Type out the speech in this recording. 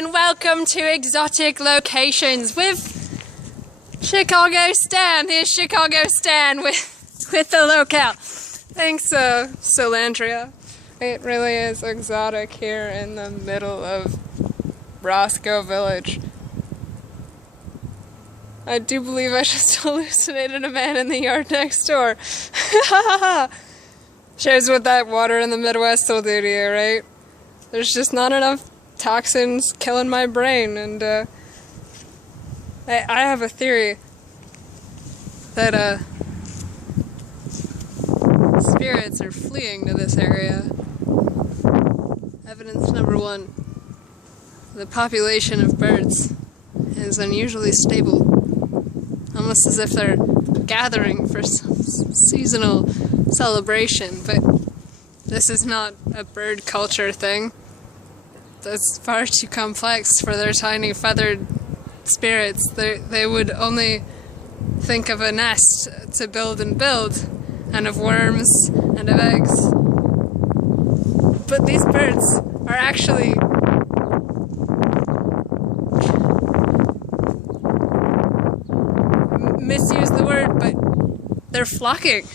and welcome to Exotic Locations with Chicago Stan. Here's Chicago Stan with the locale. Thanks, Solandria. It really is exotic here in the middle of Roscoe Village. I do believe I just hallucinated a man in the yard next door. Shows what that water in the Midwest will do to you, right? There's just not enough toxins killing my brain, and I have a theory that spirits are fleeing to this area. Evidence number one: the population of birds is unusually stable, almost as if they're gathering for some seasonal celebration, but this is not a bird culture thing. That's far too complex for their tiny feathered spirits. They would only think of a nest to build, and of worms and of eggs. But these birds are actually misuse the word, but they're flocking.